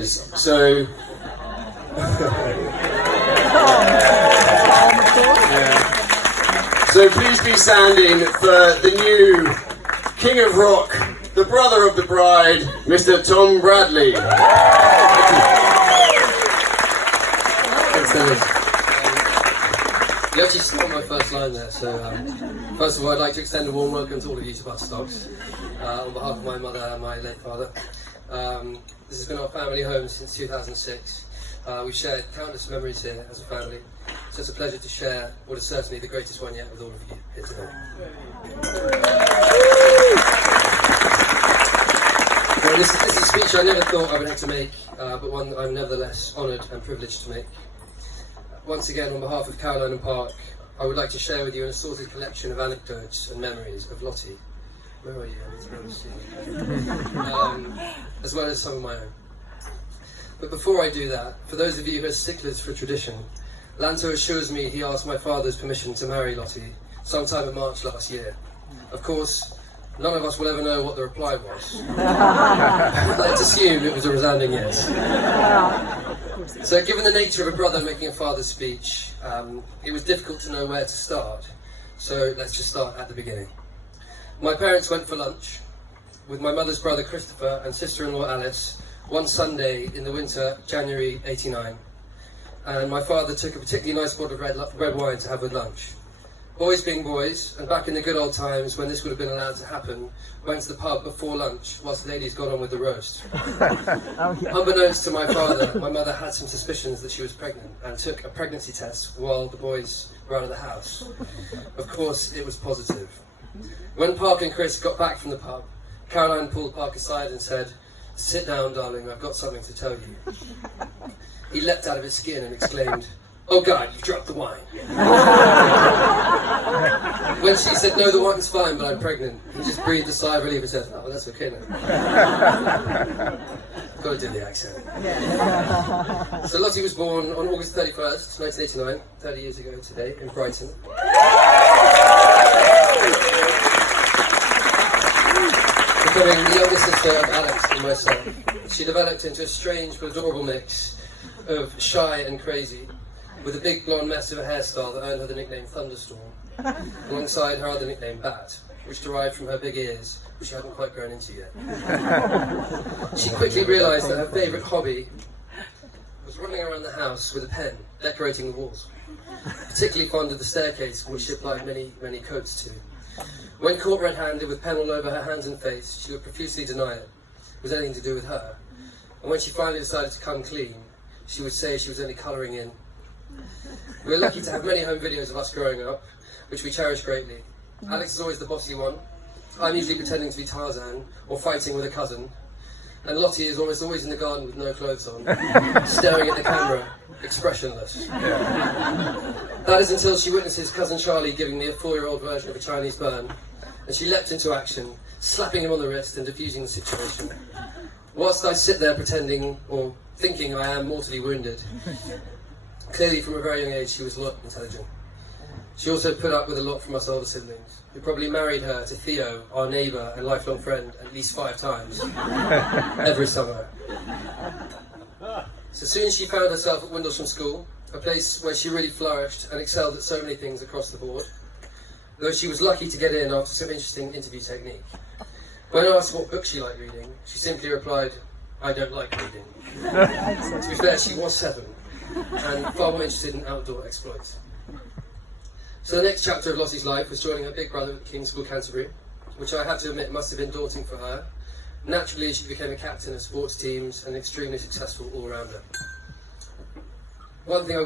sisters. So, so please be standing for the new King of Rock, the brother of the bride, Mr. Tom Bradley. You actually stole my first line there, so first of all I'd like to extend a warm welcome to all of you to Butterstocks on behalf of my mother and my late father. This has been our family home since 2006. We've shared countless memories here as a family. So it's a pleasure to share what is certainly the greatest one yet with all of you here today. Well, this is a speech I never thought I would have to make, but one I'm nevertheless honoured and privileged to make. Once again, on behalf of Caroline and Park, I would like to share with you an assorted collection of anecdotes and memories of Lottie. Where are you? I need to be able to see you. As well as some of my own. But before I do that, for those of you who are sticklers for tradition, Lanto assures me he asked my father's permission to marry Lottie sometime in March last year. Of course, none of us will ever know what the reply was. Let's assume it was a resounding yes. So given the nature of a brother making a father's speech, it was difficult to know where to start. So let's just start at the beginning. My parents went for lunch with my mother's brother Christopher and sister-in-law Alice one Sunday in the winter, January '89. And my father took a particularly nice bottle of red wine to have with lunch. Boys being boys, and back in the good old times when this would have been allowed to happen, went to the pub before lunch whilst the ladies got on with the roast. Unbeknownst to my father, my mother had some suspicions that she was pregnant and took a pregnancy test while the boys were out of the house. Of course, it was positive. When Park and Chris got back from the pub, Caroline pulled Park aside and said, "Sit down, darling, I've got something to tell you." He leapt out of his skin and exclaimed, "Oh God, you've dropped the wine." When she said, "No, the wine's fine, but I'm pregnant," he just breathed a sigh of relief and said, "Oh, well, that's okay now." Got to do the accent. So Lottie was born on August 31st, 1989, 30 years ago today, in Brighton. Becoming the younger sister of Alex and myself, she developed into a strange but adorable mix of shy and crazy, with a big blonde mess of a hairstyle that earned her the nickname Thunderstorm, alongside her other nickname Bat, which derived from her big ears, which she hadn't quite grown into yet. She quickly realised that her favourite hobby was running around the house with a pen, decorating the walls, particularly fond of the staircase, which she applied many, many coats to. When caught red-handed with pen all over her hands and face, she would profusely deny it was anything to do with her. And when she finally decided to come clean, she would say she was only colouring in. We were lucky to have many home videos of us growing up, which we cherish greatly. Alex is always the bossy one. I'm usually pretending to be Tarzan, or fighting with a cousin. And Lottie is almost always in the garden with no clothes on, staring at the camera, expressionless. That is until she witnesses cousin Charlie giving me a 4-year-old version of a Chinese burn, and she leapt into action, slapping him on the wrist and diffusing the situation. Whilst I sit there pretending, or thinking I am mortally wounded. Clearly from a very young age she was a lot intelligent. She also put up with a lot from us older siblings, who probably married her to Theo, our neighbour and lifelong friend, at least 5 times, every summer. So soon she found herself at Windlesham School, a place where she really flourished and excelled at so many things across the board, though she was lucky to get in after some interesting interview technique. When asked what book she liked reading, she simply replied, "I don't like reading." To be fair, she was 7, and far more interested in outdoor exploits. So the next chapter of Lottie's life was joining her big brother at King's School, Canterbury, which I have to admit must have been daunting for her. Naturally, she became a captain of sports teams and an extremely successful all-rounder. One thing